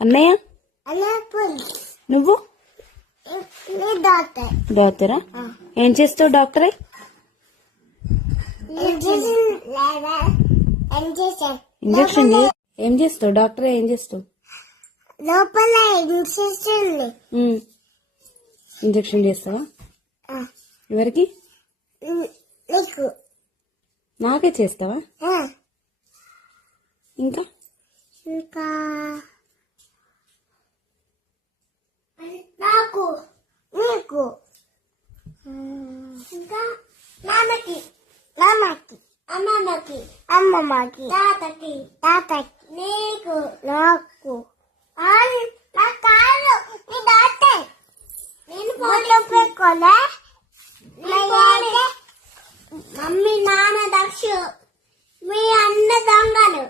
అన్నయ్య నువ్వు డాక్టరా? ఏం చేస్తావు డాక్టర్ అయి? ఇంజక్షన్ ఏం చేస్తావు డాక్టర్? ఏం చేస్తావు? లోపల ఇంజక్షన్ చేస్తావా? ఎవరికి? నాకే చేస్తావా? ఇంకా ఇంకా నాకు నీకు ఇంకా నాన్నకి నాన్నకి అమ్మమ్మకి అమ్మమ్మకి తాతకి తాతకి నీకు నాకు నా కాళ్ళు నీ డాక్టర్ నేను పెట్టుకోలే మమ్మీ నాన్న దక్షు మీ అన్న దొంగలు